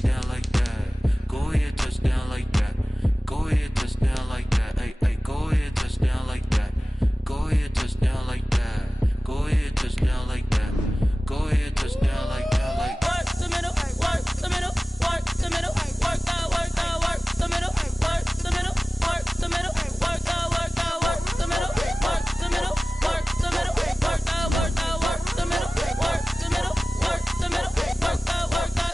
touchdown like that. Go ahead, touchdown like that. Go ahead, touchdown like that. Hey, hey, go ahead, touchdown like that. Go ahead, touchdown like that. Go ahead, touchdown like that. Go ahead, touchdown like that. Like work the middle, work the middle, work the middle, work the middle, work the middle, work the middle, work the middle, work the middle, work the middle, work the middle, work the middle, work the middle, work the middle, work the.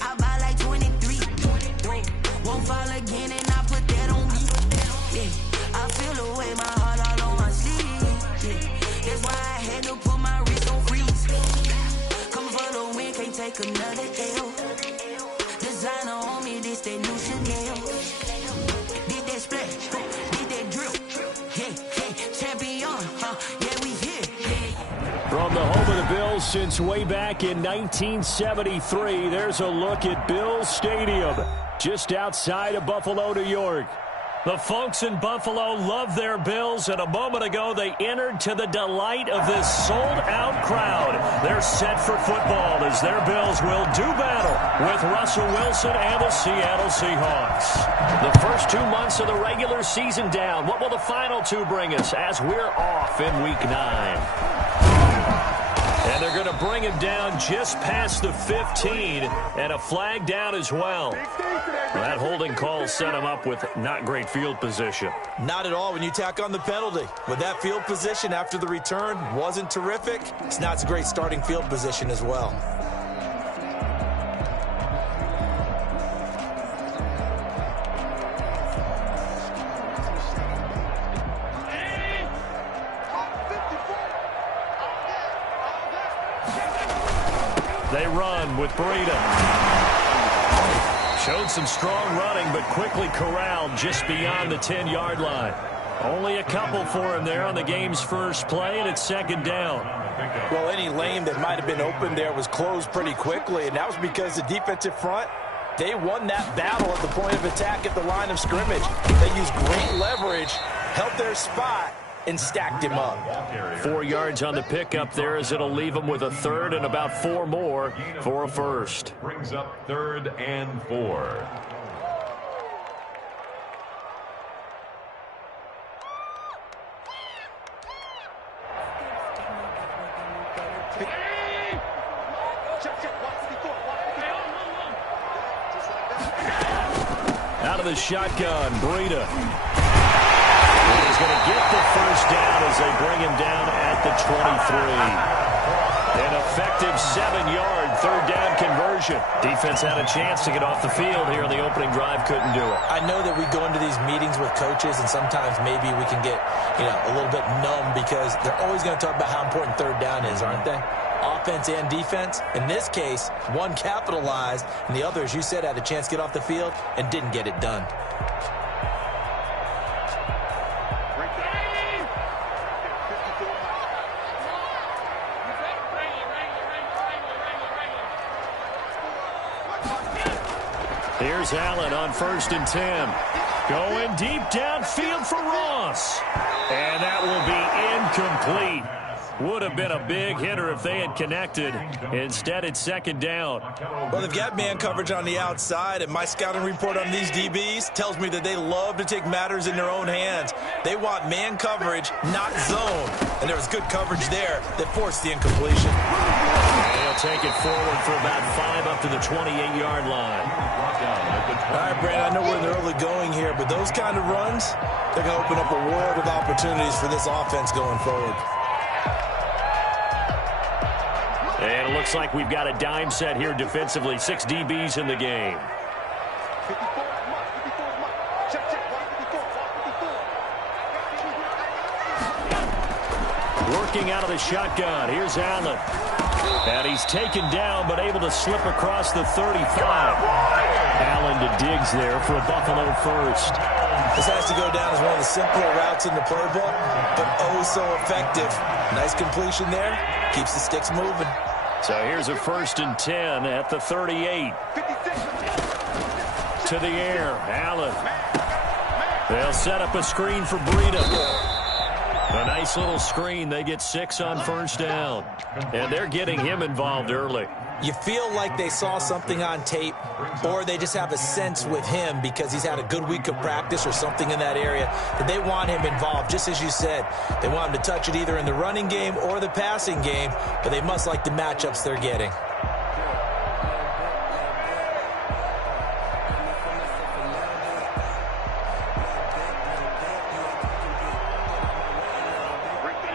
I buy like 23. Won't fall again and I put that on me. Yeah, I feel the way, my heart all on my sleeve. Yeah, that's why I had to put my wrist on freeze. Coming for the win, can't take another L. Designer on me, this that new Chanel. Did that splash, did that drill. Yeah, champion, yeah, we here. From the home of the Bills since way back in 1973, there's a look at Bills Stadium, just outside of Buffalo, New York. The folks in Buffalo love their Bills, and a moment ago they entered to the delight of this sold-out crowd. They're set for football as their Bills will do battle with Russell Wilson and the Seattle Seahawks. The first 2 months of the regular season down. What will the final two bring us as we're off in Week 9? And they're going to bring him down just past the 15, and a flag down as well. That holding call set him up with not great field position. Not at all when you tack on the penalty. With that field position after the return wasn't terrific, it's not a great starting field position as well. They run with Breida. Showed some strong running, but quickly corralled just beyond the 10-yard line. Only a couple for him there on the game's first play, and it's second down. Well, any lane that might have been open there was closed pretty quickly, and that was because the defensive front, they won that battle at the point of attack at the line of scrimmage. They used great leverage, held their spot, and stacked him up. 4 yards on the pickup there as it'll leave him with a third and about 4 more for a first. Brings up 3rd and 4. Out of the shotgun, Breida. He's going to get the first down as they bring him down at the 23. An effective 7-yard third down conversion. Defense had a chance to get off the field here in the opening drive, couldn't do it. I know that we go into these meetings with coaches, and sometimes maybe we can get, a little bit numb because they're always going to talk about how important third down is, aren't they? Offense and defense. In this case, one capitalized, and the other, as you said, had a chance to get off the field and didn't get it done. Here's Allen on 1st and 10. Going deep downfield for Ross. And that will be incomplete. Would have been a big hitter if they had connected. Instead, it's second down. Well, they've got man coverage on the outside, and my scouting report on these DBs tells me that they love to take matters in their own hands. They want man coverage, not zone. And there was good coverage there that forced the incompletion. And he'll take it forward for about 5 up to the 28-yard line. All right, Brandon, I know we're in the early going here, but those kind of runs, they're going to open up a world of opportunities for this offense going forward. And it looks like we've got a dime set here defensively. 6 DBs in the game. Working out of the shotgun. Here's Allen. And he's taken down, but able to slip across the 35. Allen to Diggs there for a Buffalo first. This has to go down as one of the simpler routes in the playbook, but oh so effective. Nice completion there. Keeps the sticks moving. So here's a 1st and 10 at the 38. To the air, Allen. They'll set up a screen for Breida. A nice little screen. They get 6 on first down. And they're getting him involved early. You feel like they saw something on tape, or they just have a sense with him because he's had a good week of practice or something in that area that they want him involved. Just as you said, they want him to touch it either in the running game or the passing game, but they must like the matchups they're getting.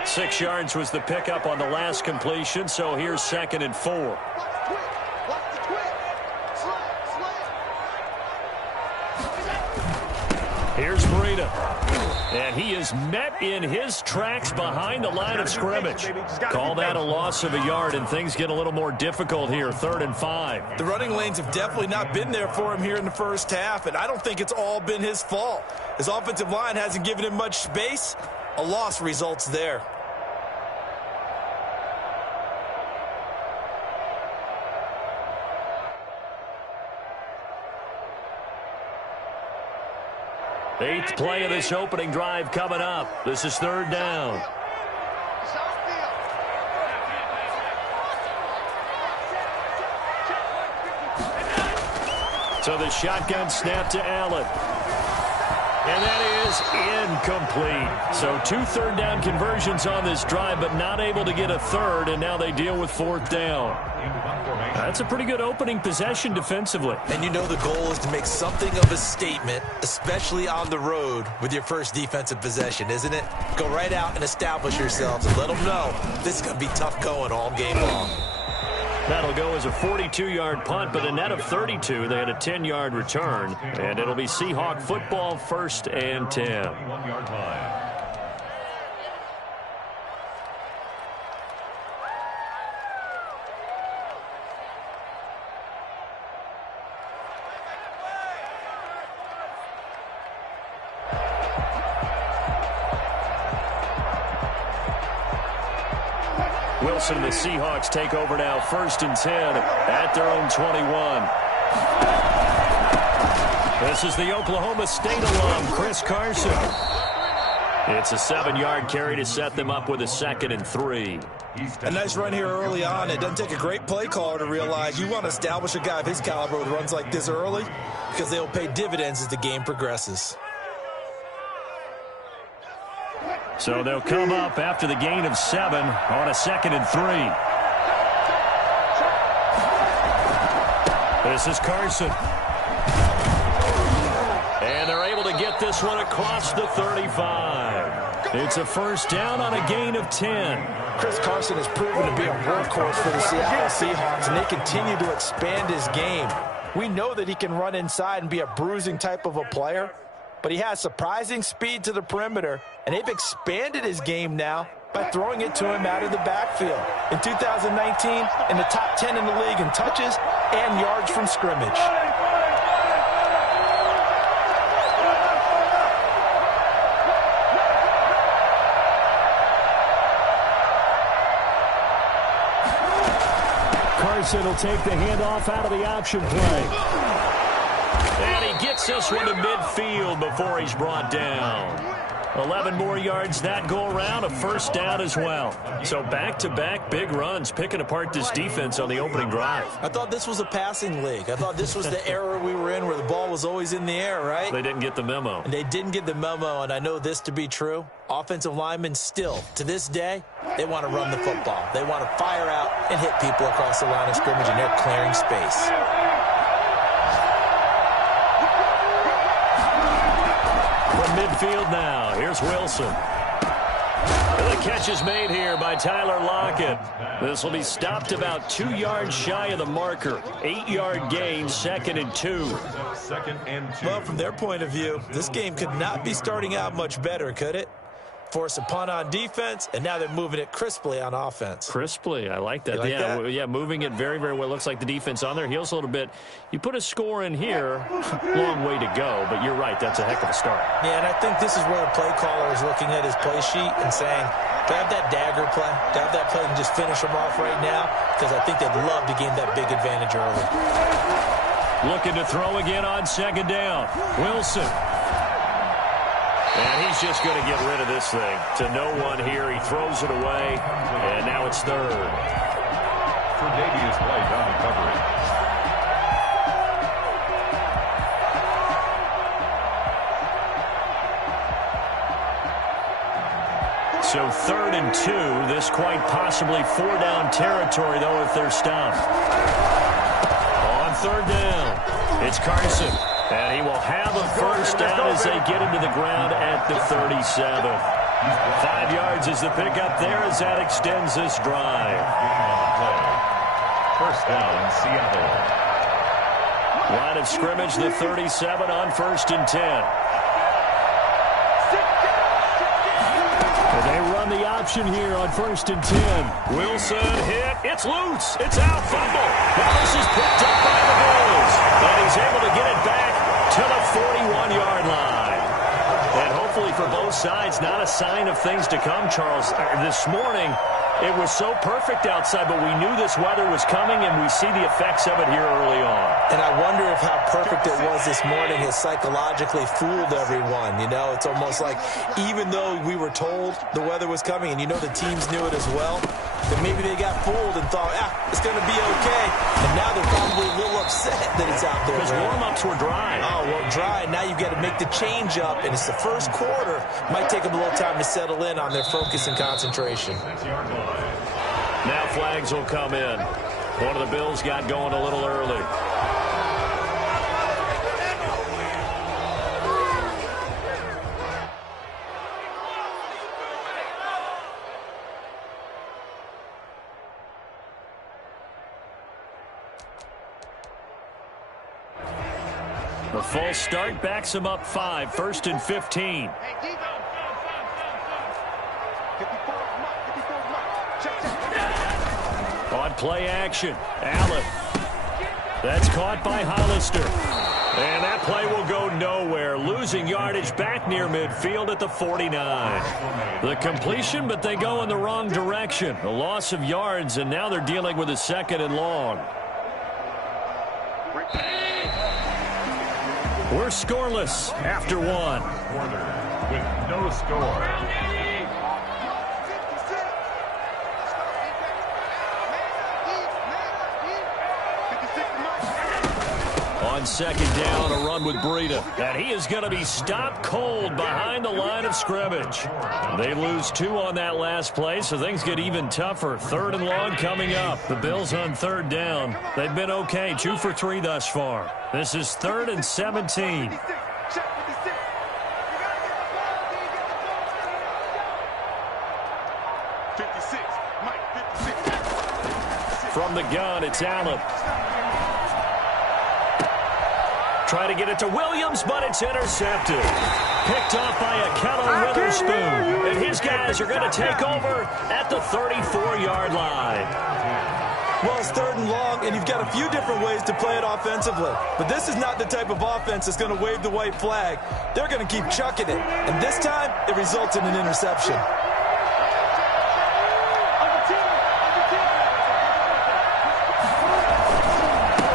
Six yards was the pickup on the last completion, so here's 2nd and 4. Here's Breida. And he is met in his tracks behind the line of scrimmage. Call that a loss of a yard, and things get a little more difficult here, 3rd and 5. The running lanes have definitely not been there for him here in the first half, and I don't think it's all been his fault. His offensive line hasn't given him much space. A loss results there. Eighth play of this opening drive coming up. This is 3rd down. So the shotgun snap to Allen. And that is incomplete. So 2 third-down conversions on this drive, but not able to get a third, and now they deal with 4th down. That's a pretty good opening possession defensively. And you know the goal is to make something of a statement, especially on the road with your first defensive possession, isn't it? Go right out and establish yourselves and let them know this is going to be tough going all game long. That'll go as a 42-yard punt, but a net of 32. They had a 10-yard return, and it'll be Seahawk football, 1st and 10. Wilson and the Seahawks take over now, 1st and 10 at their own 21. This is the Oklahoma State alum, Chris Carson. It's a 7-yard carry to set them up with a 2nd and 3. A nice run here early on. It doesn't take a great play caller to realize you want to establish a guy of his caliber with runs like this early because they'll pay dividends as the game progresses. So they'll come up after the gain of 7 on a 2nd and 3. This is Carson. And they're able to get this one across the 35. It's a 1st down on a gain of 10. Chris Carson has proven to be a workhorse for the Seattle Seahawks, and they continue to expand his game. We know that he can run inside and be a bruising type of a player, but he has surprising speed to the perimeter, and they've expanded his game now by throwing it to him out of the backfield. In 2019, in the top 10 in the league in touches and yards from scrimmage. Carson will take the handoff out of the option play. And he gets this one to midfield before he's brought down. 11 more yards that go around, a 1st down as well. So back-to-back big runs, picking apart this defense on the opening drive. I thought this was a passing league. I thought this was the era we were in where the ball was always in the air, right? They didn't get the memo. And they didn't get the memo, and I know this to be true. Offensive linemen still, to this day, they want to run the football. They want to fire out and hit people across the line of scrimmage, and they're clearing space. Midfield now. Here's Wilson. And the catch is made here by Tyler Lockett. This will be stopped about 2 yards shy of the marker. 8-yard gain, 2nd and 2. Well, from their point of view, this game could not be starting out much better, could it? Force a punt on defense, and now they're moving it crisply on offense. Crisply, I like that. Yeah, moving it very, very well. Looks like the defense on their heels a little bit. You put a score in here, long way to go, but you're right, that's a heck of a start. Yeah, and I think this is where the play caller is looking at his play sheet and saying, do I have that dagger play? Do I have that play and just finish them off right now? Because I think they'd love to gain that big advantage early. Looking to throw again on second down. Wilson. And he's just going to get rid of this thing. To no one here. He throws it away. And now it's third. Tre'Davious White on the coverage. So 3rd and 2. This quite possibly 4-down territory, though, if they're stopped. On 3rd down, it's Carson. And he will have a first down as they get him to the ground at the 37. 5 yards is the pickup there as that extends this drive. First down, Seattle. Line of scrimmage, the 37 on 1st and 10. They run the option here on 1st and 10. Wilson hit. It's loose. It's out. Fumble. Now this is picked up by the Bills. And he's able to get it back to the 41-yard line. And hopefully for both sides, not a sign of things to come, Charles. This morning, it was so perfect outside, but we knew this weather was coming, and we see the effects of it here early on. And I wonder if how perfect it was this morning has psychologically fooled everyone. You know, it's almost like even though we were told the weather was coming, and you know the teams knew it as well, that maybe they got fooled and thought, it's going to be okay. And now they're probably a little upset that it's out there. Because warm-ups were dry. Oh, well, dry. Now you've got to make the change up, and it's the first quarter. Might take them a little time to settle in on their focus and concentration. Now flags will come in. One of the Bills got going a little early. The full start backs him up 5. 1st and 15. On play action, Allen. That's caught by Hollister. And that play will go nowhere. Losing yardage back near midfield at the 49. The completion, but they go in the wrong direction. A loss of yards, and now they're dealing with a 2nd and long. We're scoreless after 1. Quarter with no score. On 2nd down, a run with Breida. And he is going to be stopped cold behind the line of scrimmage. They lose 2 on that last play, so things get even tougher. 3rd and long coming up. The Bills on 3rd down. They've been okay, 2 for 3 thus far. This is 3rd and 17. From the gun, it's Allen. Try to get it to Williams, but it's intercepted. Picked off by Akello Witherspoon. And his guys are going to take over at the 34-yard line. Well, it's 3rd and long, and you've got a few different ways to play it offensively. But this is not the type of offense that's going to wave the white flag. They're going to keep chucking it. And this time, it results in an interception.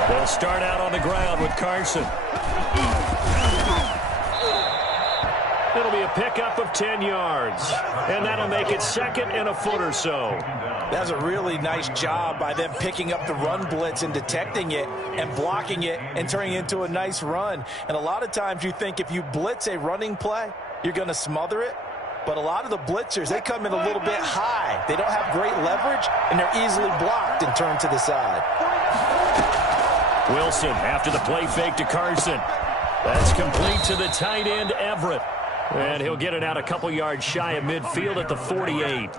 They'll start out on the ground with Carson. It'll be a pickup of 10 yards. And that'll make it 2nd and a foot or so. That's a really nice job by them picking up the run blitz and detecting it and blocking it and turning it into a nice run. And a lot of times you think if you blitz a running play, you're going to smother it. But a lot of the blitzers, they come in a little bit high. They don't have great leverage, and they're easily blocked and turned to the side. Wilson after the play fake to Carson. That's complete to the tight end, Everett. And he'll get it out a couple yards shy of midfield at the 48.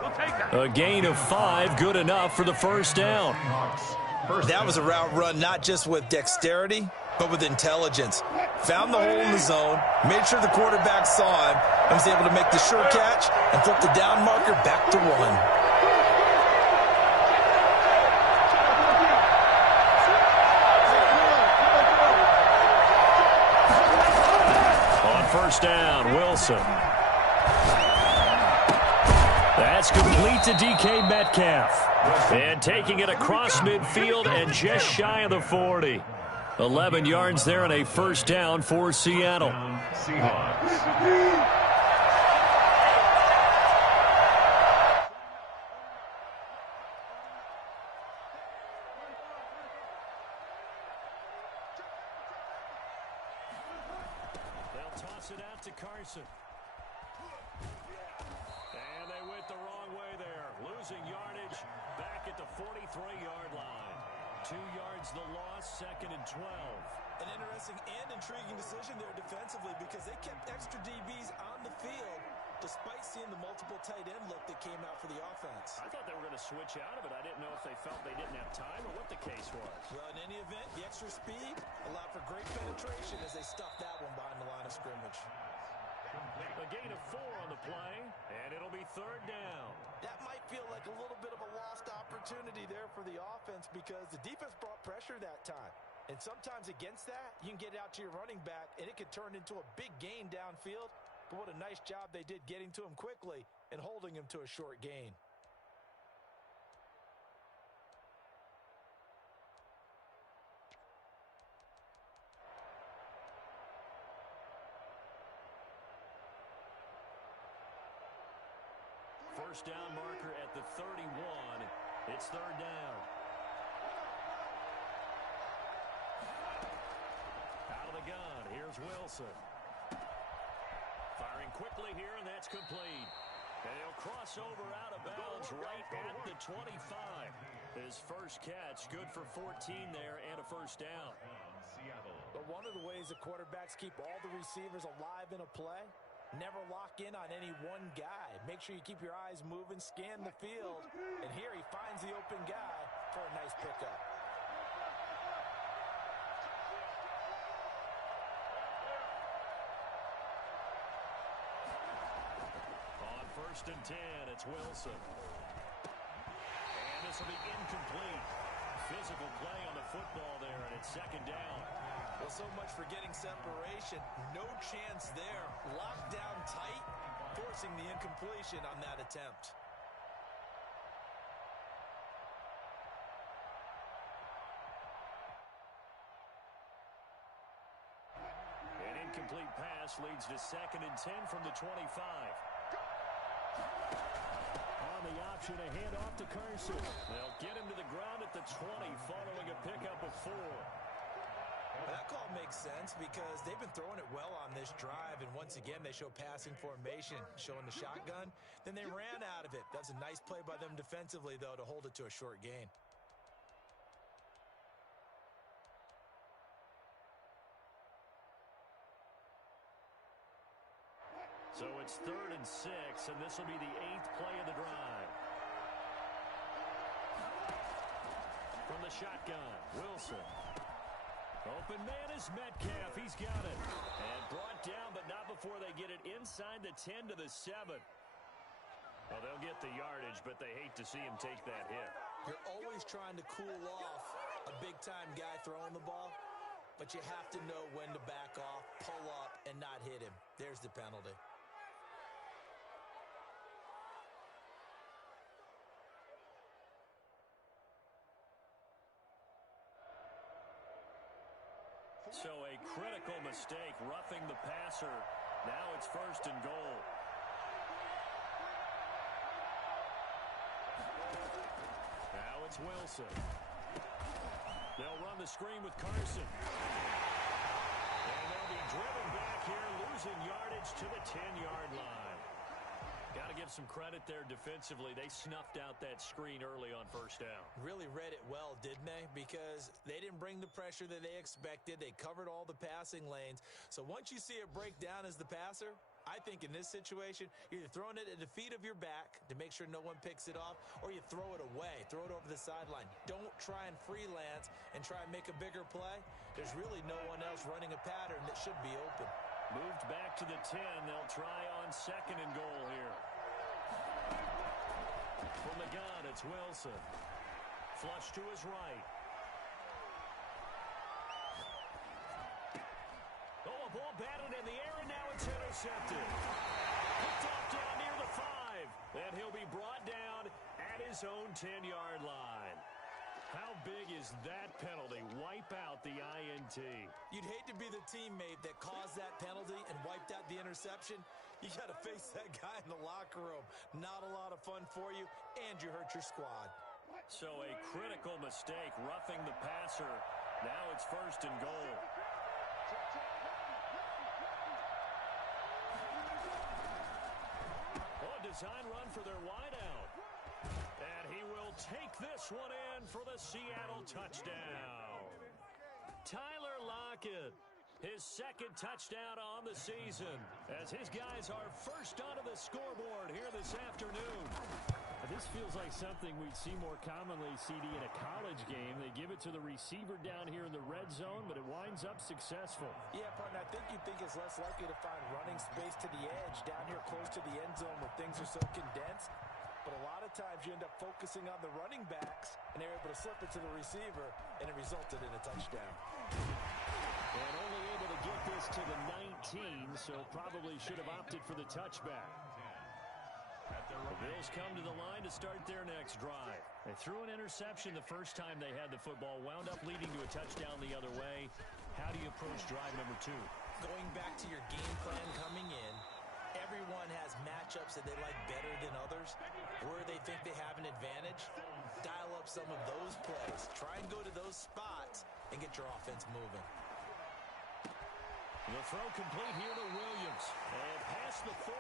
A gain of 5, good enough for the first down. That was a route run not just with dexterity, but with intelligence. Found the hole in the zone, made sure the quarterback saw him, and was able to make the sure catch and flip the down marker back to 1. First down, Wilson. That's complete to DK Metcalf. And taking it across midfield and just shy of the 40. 11 yards there and a first down for Seattle. Seahawks. Toss it out to Carson. And they went the wrong way there. Losing yardage back at the 43-yard line. 2 yards the loss, 2nd and 12. An interesting and intriguing decision there defensively because they kept extra DBs on the field despite seeing the multiple tight end look that came out for the offense. I thought they were going to switch out of it. I didn't know if they felt they didn't have time or what the case was. Well, in any event, the extra speed allowed for great penetration as they stuffed that one behind the line of scrimmage. A gain of 4 on the play, and it'll be 3rd down. That might feel like a little bit of a lost opportunity there for the offense because the defense brought pressure that time. And sometimes against that, you can get out to your running back, and it could turn into a big gain downfield. But what a nice job they did getting to him quickly and holding him to a short gain. First down marker at the 31. It's 3rd down. Out of the gun, here's Wilson. Firing quickly here, and that's complete. And he'll cross over out of bounds right at the 25. His first catch, good for 14 there and a first down. But one of the ways the quarterbacks keep all the receivers alive in a play, never lock in on any one guy. Make sure you keep your eyes moving, scan the field. And here he finds the open guy for a nice pickup. On 1st and 10, it's Wilson. And this will be incomplete. Physical play on the football there, and it's 2nd down. Well, so much for getting separation. No chance there. Locked down tight, forcing the incompletion on that attempt. An incomplete pass leads to 2nd and 10 from the 25. On the option, a handoff to Carson. They'll get him to the ground at the 20 following a pickup of 4. That call makes sense because they've been throwing it well on this drive, and once again they show passing formation, showing the shotgun. Then they ran out of it. That's a nice play by them defensively, though, to hold it to a short gain. So it's 3rd and 6, and this will be the 8th play of the drive. From the shotgun, Wilson. Open man is Metcalf. He's got it. And brought down, but not before they get it inside the 10 to the 7. Well, they'll get the yardage, but they hate to see him take that hit. You're always trying to cool off a big-time guy throwing the ball, but you have to know when to back off, pull up, and not hit him. There's the penalty. So a critical mistake, roughing the passer. Now it's 1st and goal. Now it's Wilson. They'll run the screen with Carson. And they'll be driven back here, losing yardage to the 10-yard line. Got to give some credit there defensively. They snuffed out that screen early on 1st down. Really read it well, didn't they? Because they didn't bring the pressure that they expected. They covered all the passing lanes. So once you see it break down as the passer, I think in this situation, you're either throwing it at the feet of your back to make sure no one picks it off, or you throw it away, throw it over the sideline. Don't try and freelance and try and make a bigger play. There's really no one else running a pattern that should be open. Moved back to the 10. They'll try on 2nd and goal here. From the gun, it's Wilson. Flush to his right. Oh, a ball batted in the air, and now it's intercepted. Picked off down near the 5. And he'll be brought down at his own 10-yard line. How big is that penalty? Wipe out the INT. You'd hate to be the teammate that caused that penalty and wiped out the interception. You got to face that guy in the locker room. Not a lot of fun for you, and you hurt your squad. So a critical mistake, roughing the passer. Now it's 1st and goal. A design run for their wideout. And he will take this one in for the Seattle touchdown. Tyler Lockett, his 2nd touchdown on the season, as his guys are first onto the scoreboard here this afternoon. This feels like something we'd see more commonly, CD, in a college game. They give it to the receiver down here in the red zone, but it winds up successful. Yeah, partner, I think you'd think it's less likely to find running space to the edge down here close to the end zone where things are so condensed. But a lot of times you end up focusing on the running backs, and they're able to slip it to the receiver, and it resulted in a touchdown. And only able to get this to the 19, so probably should have opted for the touchback. The Bills come to the line to start their next drive. They threw an interception the first time they had the football, wound up leading to a touchdown the other way. How do you approach drive number 2? Going back to your game plan coming in, everyone has matchups that they like better than others, where they think they have an advantage. Dial up some of those plays. Try and go to those spots and get your offense moving. The throw complete here to Williams. And past the 40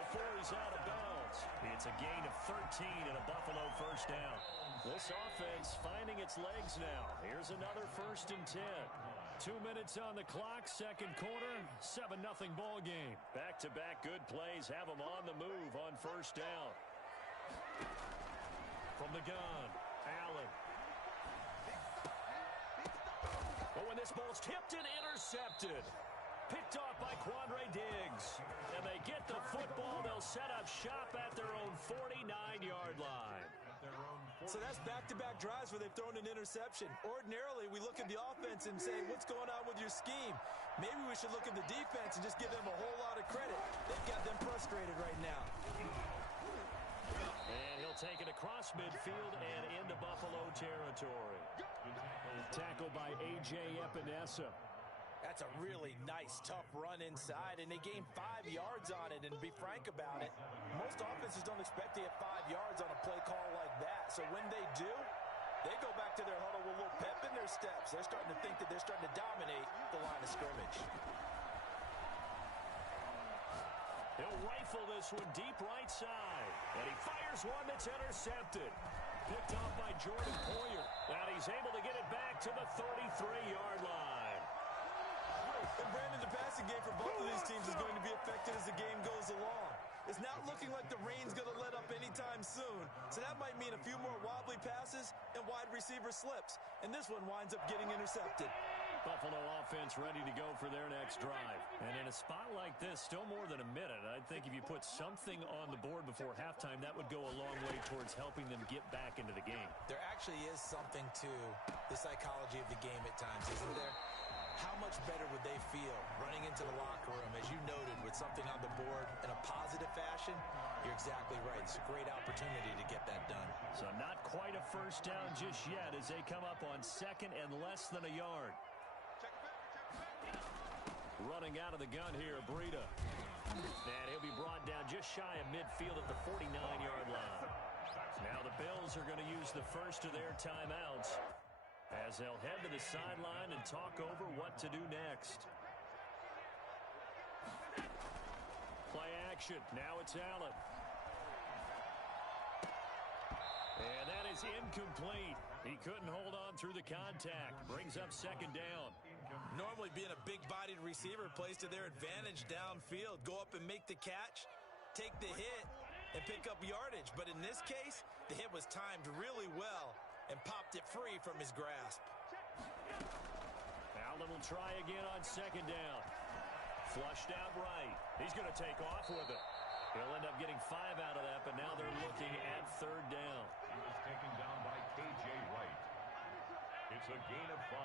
before he's out of bounds. It's a gain of 13 and a Buffalo first down. This offense finding its legs now. Here's another 1st and 10. 2 minutes on the clock, 2nd quarter, 7-0 ball game. Back-to-back good plays have them on the move on 1st down. From the gun, Allen. But when this ball's tipped and intercepted. Picked off by Quandre Diggs. And they get the football. They'll set up shop at their own 49-yard line. So that's back-to-back drives where they've thrown an interception. Ordinarily, we look at the offense and say, what's going on with your scheme? Maybe we should look at the defense and just give them a whole lot of credit. They've got them frustrated right now. And he'll take it across midfield and into Buffalo territory. Tackled by A.J. Epinesa. That's a really nice, tough run inside, and they gained 5 yards on it. And to be frank about it, most offenses don't expect to get 5 yards on a play call like that. So when they do, they go back to their huddle with a little pep in their steps. They're starting to think that they're starting to dominate the line of scrimmage. He'll rifle this one deep right side. And he fires one that's intercepted. Picked off by Jordan Poyer. And he's able to get it back to the 33-yard line. And Brandon, the passing game for both of these teams is going to be affected as the game goes along. It's not looking like the rain's going to let up anytime soon. So that might mean a few more wobbly passes and wide receiver slips. And this one winds up getting intercepted. Buffalo offense ready to go for their next drive. And in a spot like this, still more than a minute, I think if you put something on the board before halftime, that would go a long way towards helping them get back into the game. There actually is something to the psychology of the game at times, isn't there? How much better would they feel running into the locker room, as you noted, with something on the board in a positive fashion? You're exactly right. It's a great opportunity to get that done. So not quite a first down just yet as they come up on 2nd and less than a yard. Running out of the gun here, Breida. And he'll be brought down just shy of midfield at the 49-yard line. Now the Bills are going to use the first of their timeouts as they'll head to the sideline and talk over what to do next. Play action. Now it's Allen. And that is incomplete. He couldn't hold on through the contact. Brings up 2nd down. Normally being a big-bodied receiver plays to their advantage downfield. Go up and make the catch, take the hit, and pick up yardage. But in this case, the hit was timed really well and popped it free from his grasp. Allen will try again on 2nd down. Flushed out right. He's going to take off with it. He'll end up getting 5 out of that, but now they're looking at 3rd down. He was taken down by K.J. Wright. It's a gain of 5.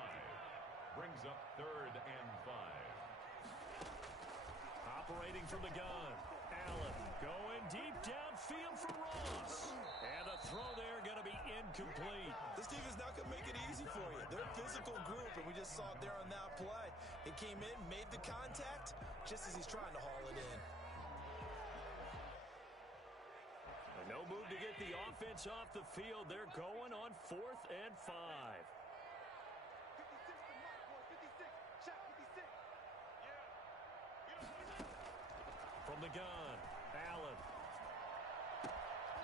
Brings up 3rd and 5. Operating from the gun. Allen going deep downfield for Ross. And the throw there going to be incomplete. This defense not going to make it easy for you. They're a physical group, and we just saw it there on that play. It came in, made the contact, just as he's trying to haul it in. No move to get the offense off the field. They're going on 4th and 5. 56 to Mark, boy. 56. Shot 56. From the gun, Allen.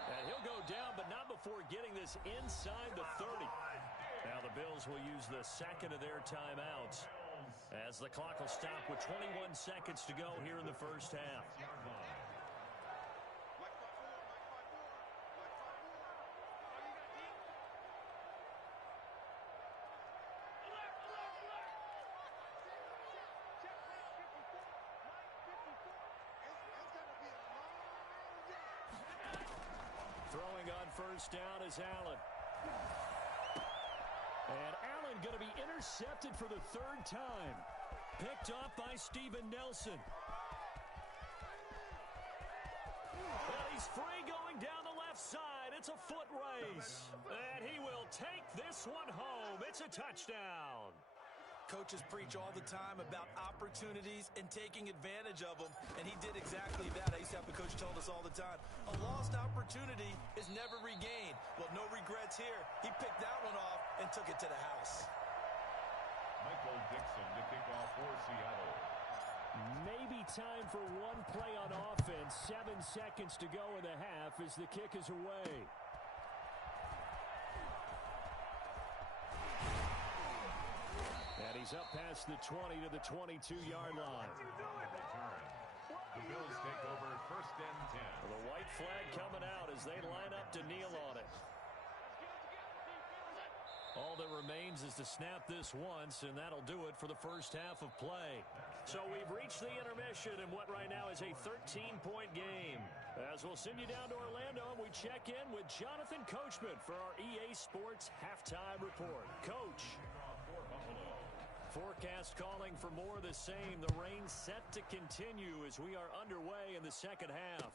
And he'll go down, but not before getting this inside the 30. Now the Bills will use the second of their timeouts as the clock will stop with 21 seconds to go here in the first half. Throwing on first down is Allen. And Allen going to be intercepted for the 3rd time. Picked off by Steven Nelson. And he's free going down the left side. It's a foot race. And he will take this one home. It's a touchdown. Coaches preach all the time about opportunities and taking advantage of them, and he did exactly that. I used to have the coach told us all the time, a lost opportunity is never regained. Well, no regrets here. He picked that one off and took it to the house. Michael Dixon to kick off for Seattle. Maybe time for one play on offense. 7 seconds to go in the half as the kick is away. And he's up past the 20 to the 22-yard line. The Bills take over 1st and 10. The white flag coming out as they line up to kneel on it. All that remains is to snap this once, and that'll do it for the first half of play. So we've reached the intermission in what right now is a 13-point game. As we'll send you down to Orlando, and we check in with Jonathan Coachman for our EA Sports Halftime Report. Coach. Forecast calling for more of the same. The rain set to continue as we are underway in the second half.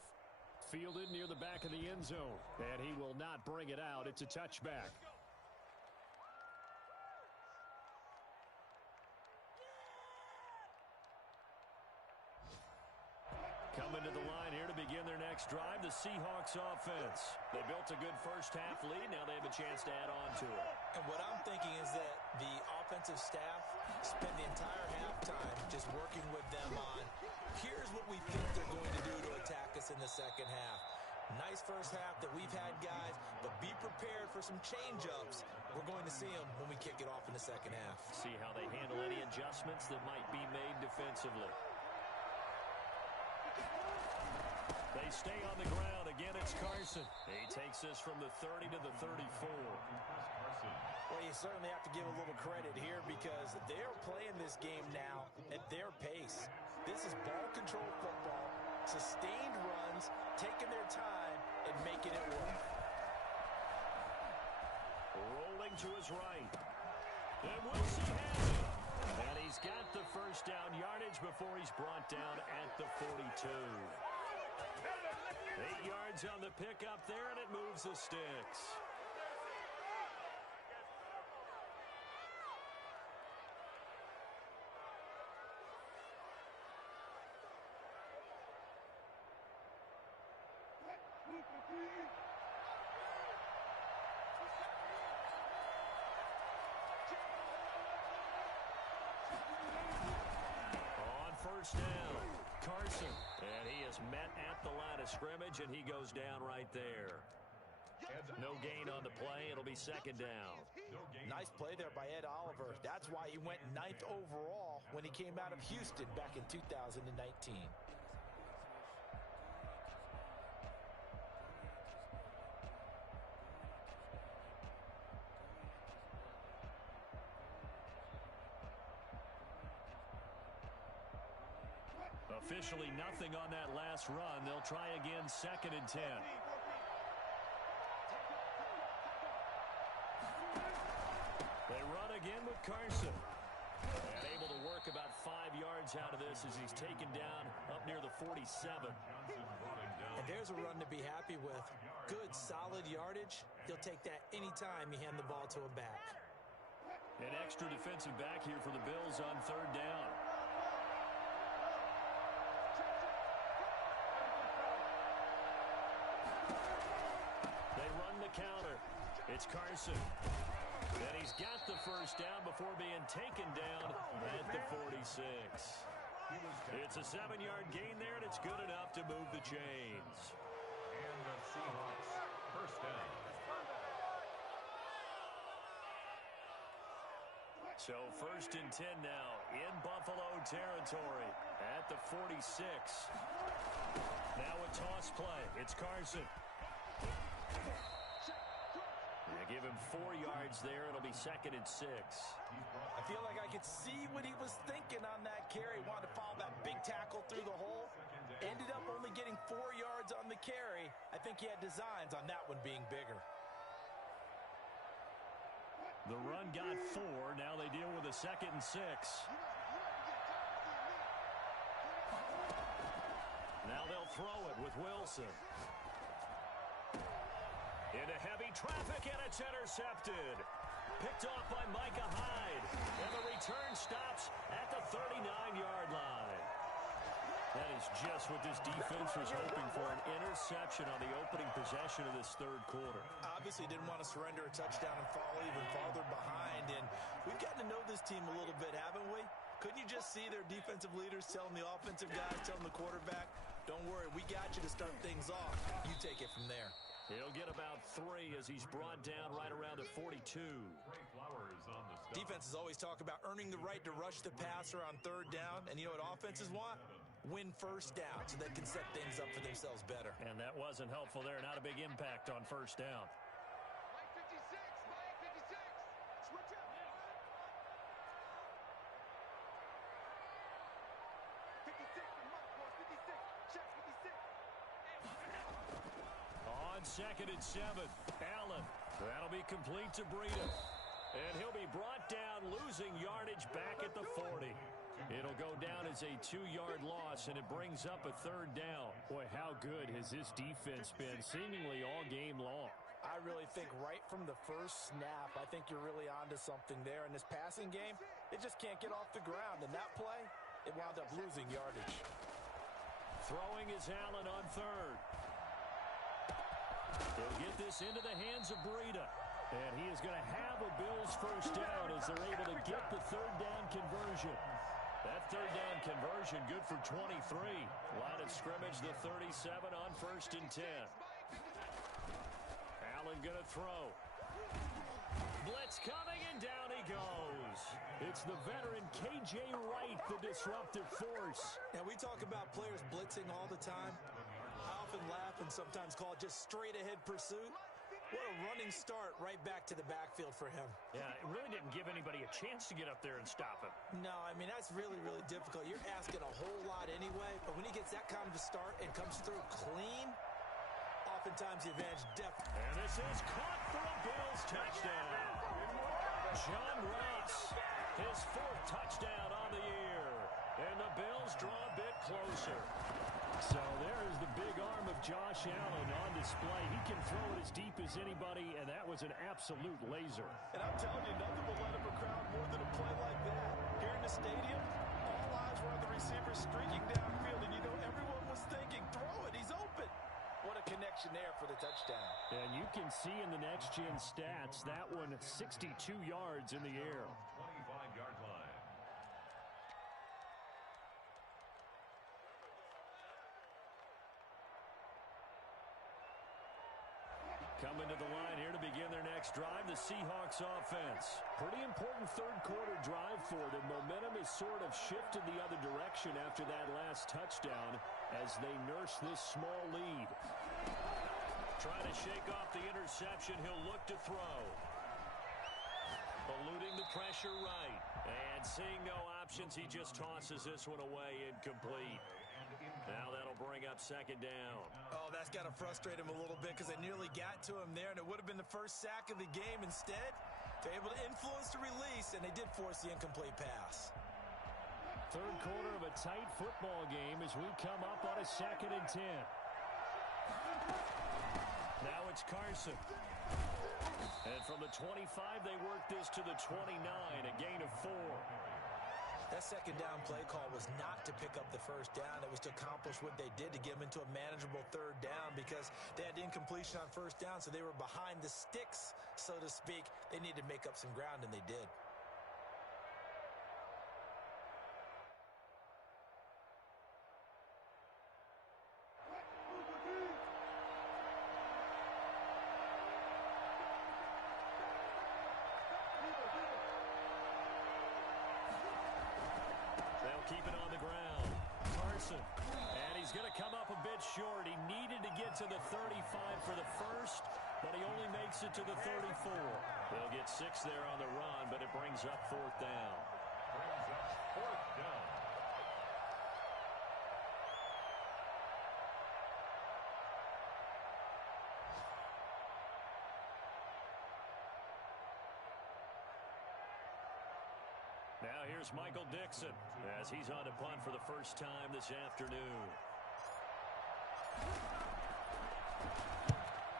Fielded near the back of the end zone, and he will not bring it out. It's a touchback. Coming to the line here to begin their next drive, the Seahawks offense. They built a good first half lead. Now they have a chance to add on to it. And what I'm thinking is that the offensive staff spent the entire halftime just working with them on, here's what we think they're going to do to attack us in the second half. Nice first half that we've had, guys, but be prepared for some change-ups. We're going to see them when we kick it off in the second half. See how they handle any adjustments that might be made defensively. They stay on the ground. Again, it's Carson. He takes this from the 30 to the 34. Well, you certainly have to give a little credit here because they're playing this game now at their pace. This is ball control football, sustained runs, taking their time and making it work. Rolling to his right. And Wilson has it. And he's got the first down yardage before he's brought down at the 42. 8 yards on the pickup there, and it moves the sticks. On first down, Carson. And he is met at the line of scrimmage, and he goes down right there. No gain on the play. It'll be second down. Nice play there by Ed Oliver. That's why he went 9th overall when he came out of Houston back in 2019. Officially nothing on that last run. They'll try again, 2nd and 10. They run again with Carson. And able to work about 5 yards yards out of this as he's taken down up near the 47. And there's a run to be happy with. Good, solid yardage. He'll take that anytime you hand the ball to a back. An extra defensive back here for the Bills on third down. They run the counter. It's Carson. And he's got the first down before being taken down at the 46. It's a 7-yard gain there, and it's good enough to move the chains. And the Seahawks, first down. So 1st and 10 now in Buffalo territory at the 46. Now a toss play. It's Carson. They give him 4 yards there. It'll be 2nd and 6. I feel like I could see what he was thinking on that carry. Wanted to follow that big tackle through the hole. Ended up only getting 4 yards on the carry. I think he had designs on that one being bigger. The run got 4. Now they deal with a 2nd and 6. Now they'll throw it with Wilson. Into heavy traffic, and it's intercepted. Picked off by Micah Hyde. And the return stops at the 39-yard line. That is just what this defense was hoping for, an interception on the opening possession of this third quarter. Obviously didn't want to surrender a touchdown and fall even farther behind. And we've gotten to know this team a little bit, haven't we? Couldn't you just see their defensive leaders telling the offensive guys, telling the quarterback, don't worry, we got you to start things off. You take it from there. He'll get about 3 as he's brought down right around the 42. Defenses always talk about earning the right to rush the passer on third down. And you know what offenses want? Win first down so they can set things up for themselves better. And that wasn't helpful there. Not a big impact on first down. Mike 56, Mike 56. Switch up. 56 to Mike, boys, 56. Check 56. On 2nd and 7, Allen. That'll be complete to Breida. And he'll be brought down, losing yardage back at the 40. It'll go down as a 2-yard loss, and it brings up a 3rd down. Boy, how good has this defense been seemingly all game long? I really think right from the first snap, I think you're really onto something there. In this passing game, it just can't get off the ground. And that play, it wound up losing yardage. Throwing is Allen on 3rd. He'll get this into the hands of Breida. And he is going to have a Bills first down as they're able to get the 3rd down conversion. That 3rd down conversion good for 23. Line of scrimmage, the 37 on 1st and 10. Allen going to throw. Blitz coming, and down he goes. It's the veteran K.J. Wright, the disruptive force. Now, we talk about players blitzing all the time. I often laugh and sometimes call it just straight-ahead pursuit. What a running start right back to the backfield for him. Yeah, it really didn't give anybody a chance to get up there and stop him. No, I mean, that's really, really difficult. You're asking a whole lot anyway, but when he gets that kind of a start and comes through clean, oftentimes the advantage definitely. And this is caught for a Bills touchdown. John Ross, his 4th touchdown on the year. And the Bills draw a bit closer. So there's the big arm of Josh Allen on display. He can throw it as deep as anybody, and that was an absolute laser. And I'm telling you, nothing will let him a crowd more than a play like that. Here in the stadium, all eyes were on the receiver streaking downfield, and you know everyone was thinking, throw it, he's open. What a connection there for the touchdown. And you can see in the next-gen stats, that one 62 yards in the air. 25-yard line. Coming to the line here to begin their next drive, the Seahawks offense. Pretty important third quarter drive for them. Momentum has sort of shifted the other direction after that last touchdown as they nurse this small lead. Trying to shake off the interception. He'll look to throw. Eluding the pressure right. And seeing no options, he just tosses this one away, incomplete. Now that'll bring up 2nd down. Oh, that's got to frustrate him a little bit because they nearly got to him there, and it would have been the first sack of the game. Instead, they're able to influence the release, and they did force the incomplete pass. Third quarter of a tight football game as we come up on a 2nd and 10. Now it's Carson. And from the 25, they work this to the 29, a gain of 4. That second down play call was not to pick up the first down. It was to accomplish what they did to get them into a manageable third down because they had incompletion on first down, so they were behind the sticks, so to speak. They needed to make up some ground, and they did. Keep it on the ground. Carson. And he's going to come up a bit short. He needed to get to the 35 for the first, but he only makes it to the 34. They'll get 6 there on the run, but it brings up 4th down. Brings up 4th down. Now here's Michael Dixon as he's on to punt for the first time this afternoon.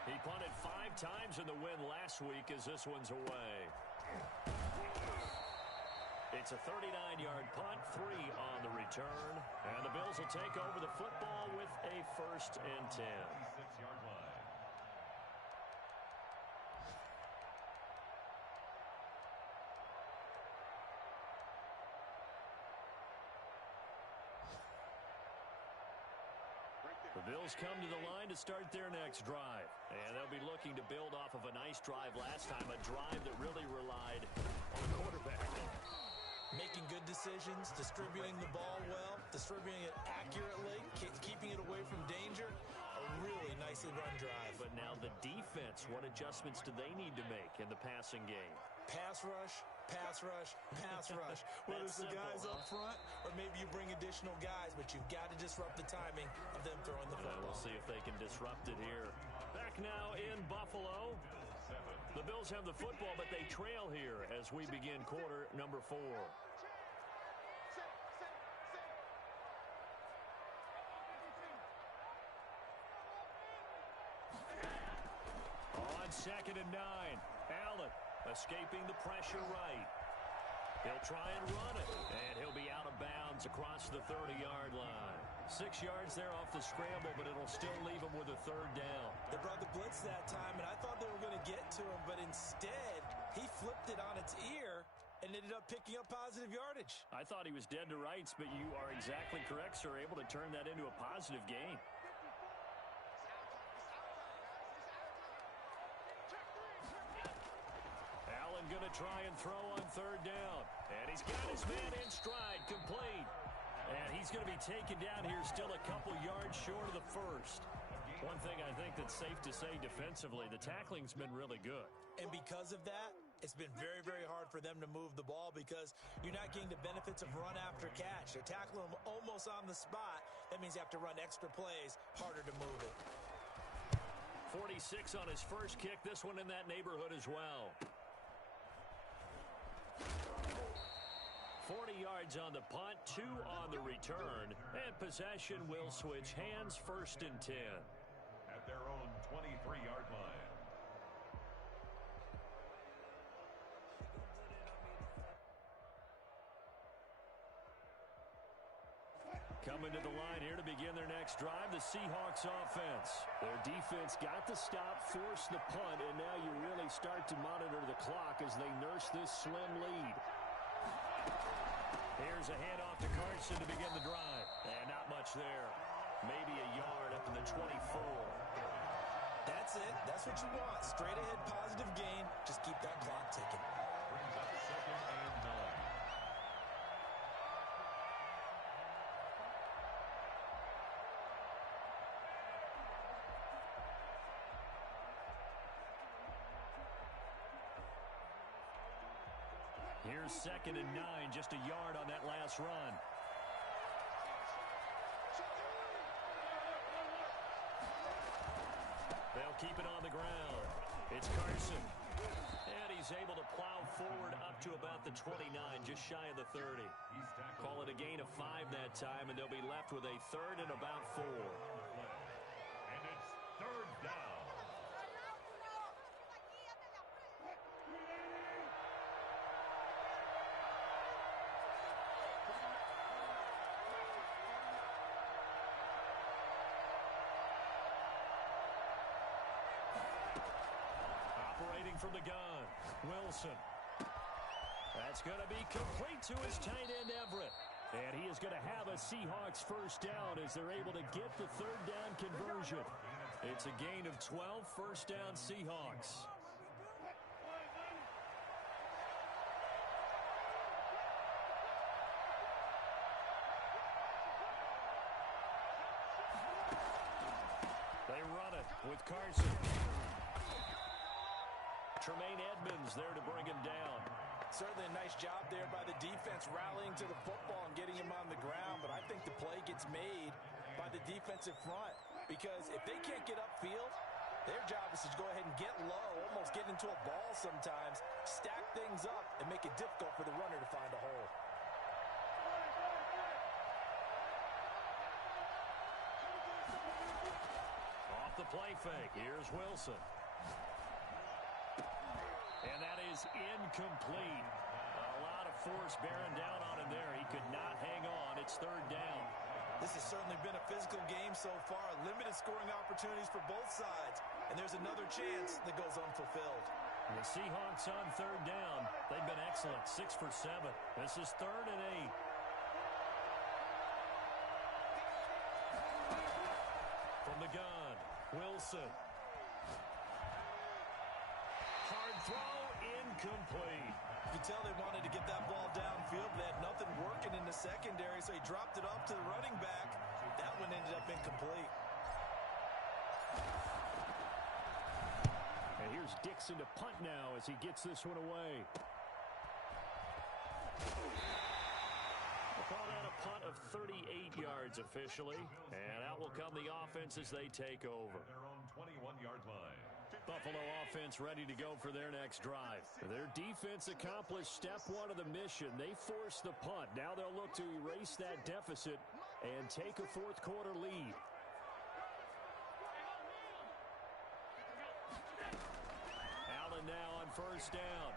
He punted 5 times in the win last week as this one's away. It's a 39-yard punt, 3 on the return. And the Bills will take over the football with a 1st and 10. 26-yard line. The Bills come to the line to start their next drive. And they'll be looking to build off of a nice drive last time, a drive that really relied on the quarterback. Making good decisions, distributing the ball well, distributing it accurately, keeping it away from danger. A really nicely run drive. But now the defense, what adjustments do they need to make in the passing game? Pass rush, pass rush, pass rush. Whether it's the guys up front or maybe you bring additional guys, but you've got to disrupt the timing of them throwing the football. We'll see if they can disrupt it here. Back now in Buffalo. The Bills have the football, but they trail here as we begin quarter number 4. On 2nd and 9, Allen escaping the pressure right. He'll try and run it, and he'll be out of bounds across the 30-yard line. 6 yards there off the scramble, but it'll still leave him with a 3rd down. They brought the blitz that time, and I thought they were going to get to him, but instead, he flipped it on its ear and ended up picking up positive yardage. I thought he was dead to rights, but you are exactly correct, sir, able to turn that into a positive gain. Allen going to try and throw on 3rd down. And he's got his man in stride, complete. And he's going to be taken down here still a couple yards short of the first. One thing I think that's safe to say defensively, the tackling's been really good. And because of that, it's been very, very hard for them to move the ball because you're not getting the benefits of run after catch. They're tackling them almost on the spot. That means you have to run extra plays, harder to move it. 46 on his first kick, this one in that neighborhood as well. 40 yards on the punt, 2 on the return, and possession will switch hands, 1st and 10. At their own 23-yard line. Coming to the line here to begin their next drive, the Seahawks offense. Their defense got the stop, forced the punt, and now you really start to monitor the clock as they nurse this slim lead. Here's a handoff to Carson to begin the drive. And not much there. Maybe a yard up in the 24. That's it. That's what you want. Straight ahead positive gain. Just keep that clock ticking. Brings up 2nd and 9. Here's 2nd and 9, just a yard on that last run. They'll keep it on the ground. It's Carson. And he's able to plow forward up to about the 29, just shy of the 30. Call it a gain of 5 that time, and they'll be left with a third and about 4. And it's third down. Operating from the gun, Wilson. That's going to be complete to his tight end, Everett. And he is going to have a Seahawks first down as they're able to get the third down conversion. It's a gain of 12, first down Seahawks. They run it with Carson. Tremaine Edmonds there to bring him down. Certainly a nice job there by the defense rallying to the football and getting him on the ground, but I think the play gets made by the defensive front because if they can't get upfield, their job is to go ahead and get low, almost get into a ball sometimes, stack things up, and make it difficult for the runner to find a hole. Off the play fake, here's Wilson. And that is incomplete. A lot of force bearing down on him there. He could not hang on. It's third down. This has certainly been a physical game so far. Limited scoring opportunities for both sides. And there's another chance that goes unfulfilled. The Seahawks on third down. They've been excellent. 6 for 7. This is 3rd and 8. From the gun, Wilson. Hard throw, incomplete. You can tell they wanted to get that ball downfield, but they had nothing working in the secondary, so he dropped it off to the running back. That one ended up incomplete. And here's Dixon to punt now as he gets this one away. We'll call that a punt of 38 yards officially. And out will come the offense as they take over. Their own 21-yard line. Buffalo offense ready to go for their next drive. Their defense accomplished step 1 of the mission. They forced the punt. Now they'll look to erase that deficit and take a fourth quarter lead. Allen now on first down.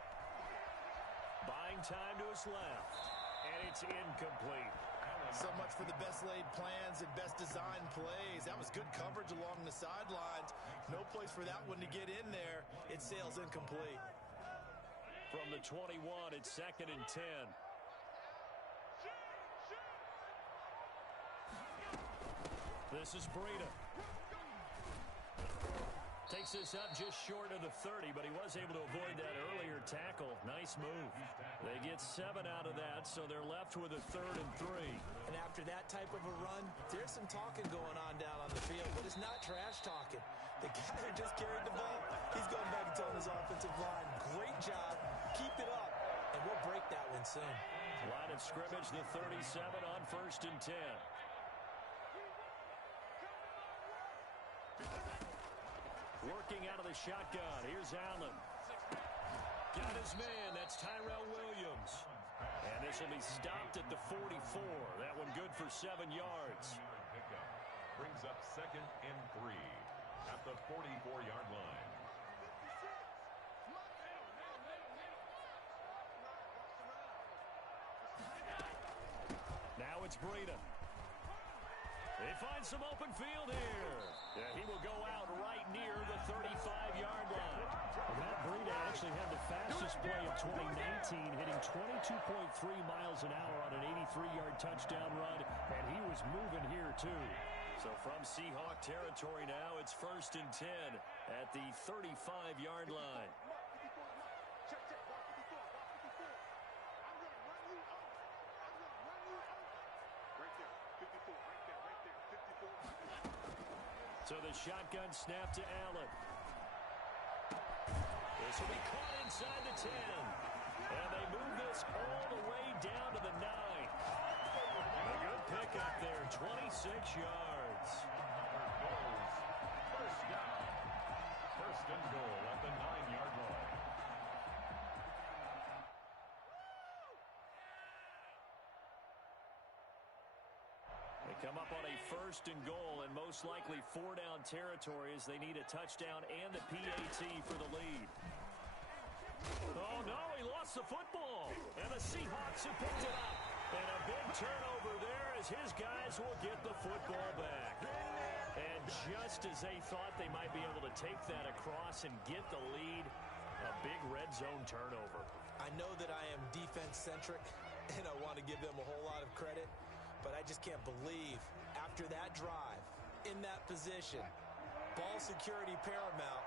Buying time to his left. And it's incomplete. So much for the best laid plans and best designed plays. That was good coverage along the sidelines. No place for that one to get in there. It sails incomplete. From the 21, it's 2nd and 10. This is Breida. Takes this up just short of the 30, but he was able to avoid that earlier tackle. Nice move. They get 7 out of that, so they're left with a 3rd and 3. And after that type of a run, there's some talking going on down on the field, but it's not trash talking. The guy who just carried the ball, he's going back and telling his offensive line, great job, keep it up, and we'll break that one soon. Line of scrimmage, the 37 on 1st and 10. Working out of the shotgun. Here's Allen. Got his man. That's Tyrell Williams. And this will be stopped at the 44. That one good for 7 yards. Brings up 2nd and 3 at the 44-yard line. Now it's Breida. They find some open field here. Yeah, he will go out right near the 35-yard line. Matt Breida actually had the fastest play of 2019, hitting 22.3 miles an hour on an 83-yard touchdown run, and he was moving here too. So from Seahawk territory now, it's 1st and 10 at the 35-yard line. So the shotgun snap to Allen. This will be caught inside the 10. And they move this all the way down to the 9. A good pickup there, 26 yards. First down. 1st and goal at the 9-yard line. Come up on a 1st and goal, and most likely 4-down territory as they need a touchdown and the PAT for the lead. Oh, no, he lost the football. And the Seahawks have picked it up. And a big turnover there as his guys will get the football back. And just as they thought they might be able to take that across and get the lead, a big red zone turnover. I know that I am defense-centric, and I want to give them a whole lot of credit, but I just can't believe after that drive, in that position, ball security paramount,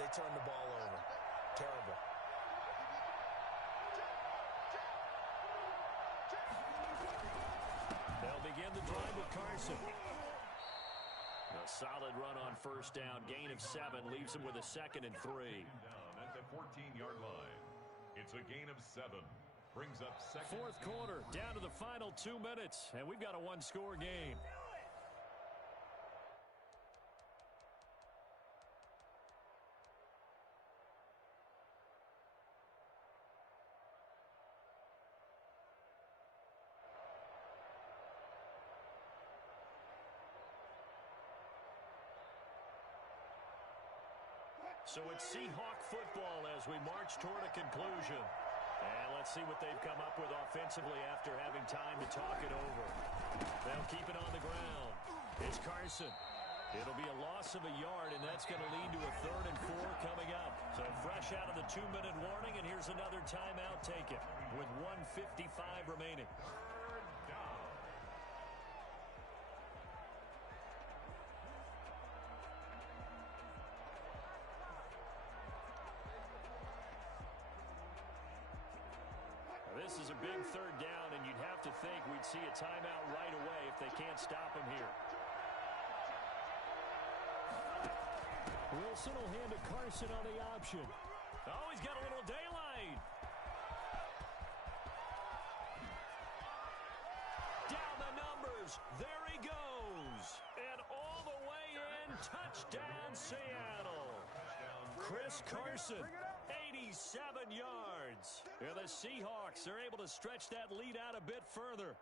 they turned the ball over. Terrible. They'll begin the drive with Carson. A solid run on 1st down. Gain of 7 leaves him with a 2nd and 3. Down at the 14-yard line. It's a gain of 7. Brings up 2nd. 4th quarter, down to the final 2 minutes, and we've got a 1-score game. So it's Seahawk football as we march toward a conclusion. And let's see what they've come up with offensively after having time to talk it over. They'll keep it on the ground. It's Carson. It'll be a loss of a yard, and that's going to lead to a 3rd and 4 coming up. So fresh out of the 2-minute warning, and here's another timeout taken with 1:55 remaining. Third down. This is a big 3rd down, and you'd have to think we'd see a timeout right away if they can't stop him here. Wilson will hand to Carson on the option. Oh, he's got a little daylight. Down the numbers. There he goes. And all the way in. Touchdown, Seattle. Chris Carson, 87 yards. And the Seahawks are able to stretch that lead out a bit further.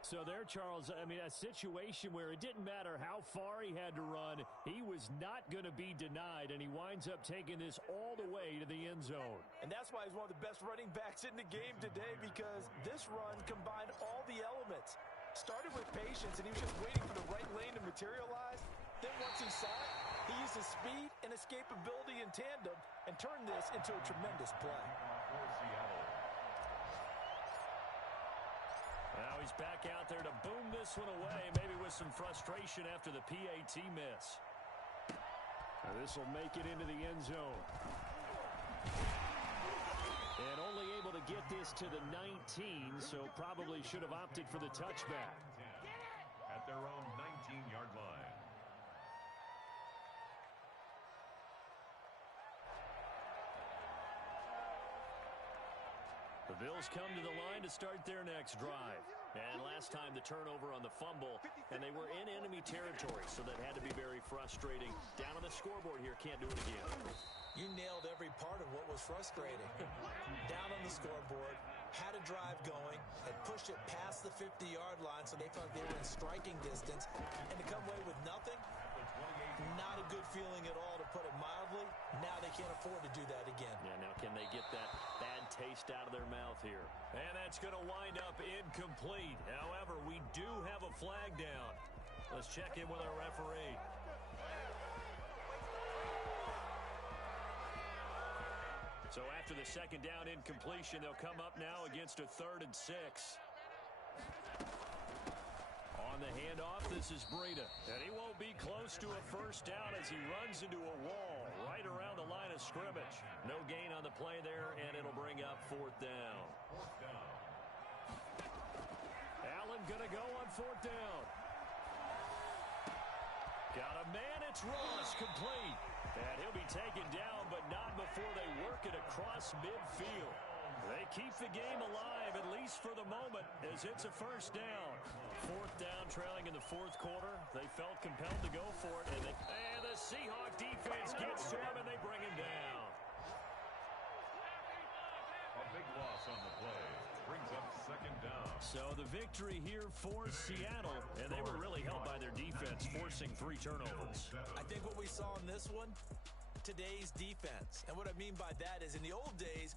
So there, Charles, I mean, a situation where it didn't matter how far he had to run, he was not going to be denied, and he winds up taking this all the way to the end zone. And that's why he's one of the best running backs in the game today, because this run combined all the elements. Started with patience, and he was just waiting for the right lane to materialize. Then once he saw it, he used his speed and escapability in tandem and turned this into a tremendous play. For Seattle. Now he's back out there to boom this one away, maybe with some frustration after the PAT miss. This will make it into the end zone. And only able to get this to the 19, so probably should have opted for the touchback. At their own 19-yard line. The Bills come to the line to start their next drive. And last time the turnover on the fumble, and they were in enemy territory, so that had to be very frustrating. Down on the scoreboard here, can't do it again. You nailed every part of what was frustrating. Down on the scoreboard, had a drive going, had pushed it past the 50-yard line, so they thought they were in striking distance, and to come away with nothing, not a good feeling at all, to put it mildly. Now they can't afford to do that again. Yeah, now can they get that bad taste out of their mouth here? And that's going to wind up incomplete. However, we do have a flag down. Let's check in with our referee. So after the 2nd down incompletion, they'll come up now against a 3rd and 6. On the handoff, this is Breida. And he won't be close to a 1st down as he runs into a wall right around the line of scrimmage. No gain on the play there, and it'll bring up 4th down. Allen going to go on 4th down. Got a man, it's Ross, complete. And he'll be taken down, but not before they work it across midfield. They keep the game alive, at least for the moment, as it's a 1st down. 4th down, trailing in the 4th quarter. They felt compelled to go for it, and the Seahawk defense gets to him, and they bring him down. A big loss on the play. Brings up second down. So the victory here for Seattle, and they were really helped by their defense, forcing 3 turnovers. I think what we saw in this one, today's defense. And what I mean by that is in the old days,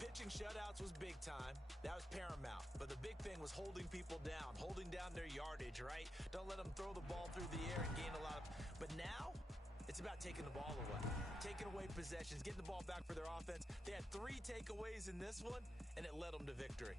pitching shutouts was big time. That was paramount. But the big thing was holding people down, holding down their yardage, right? Don't let them throw the ball through the air and gain a lot of... But now, it's about taking the ball away, taking away possessions, getting the ball back for their offense. They had 3 takeaways in this one, and it led them to victory.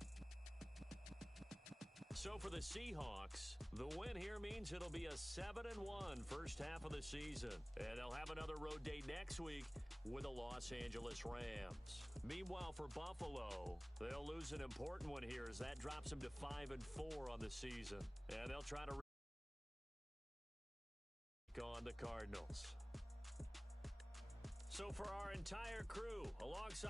So for the Seahawks, the win here means it'll be a 7-1 first half of the season. And they'll have another road date next week with the Los Angeles Rams. Meanwhile, for Buffalo, they'll lose an important one here as that drops them to 5-4 on the season. And they'll try to on the Cardinals. So for our entire crew, alongside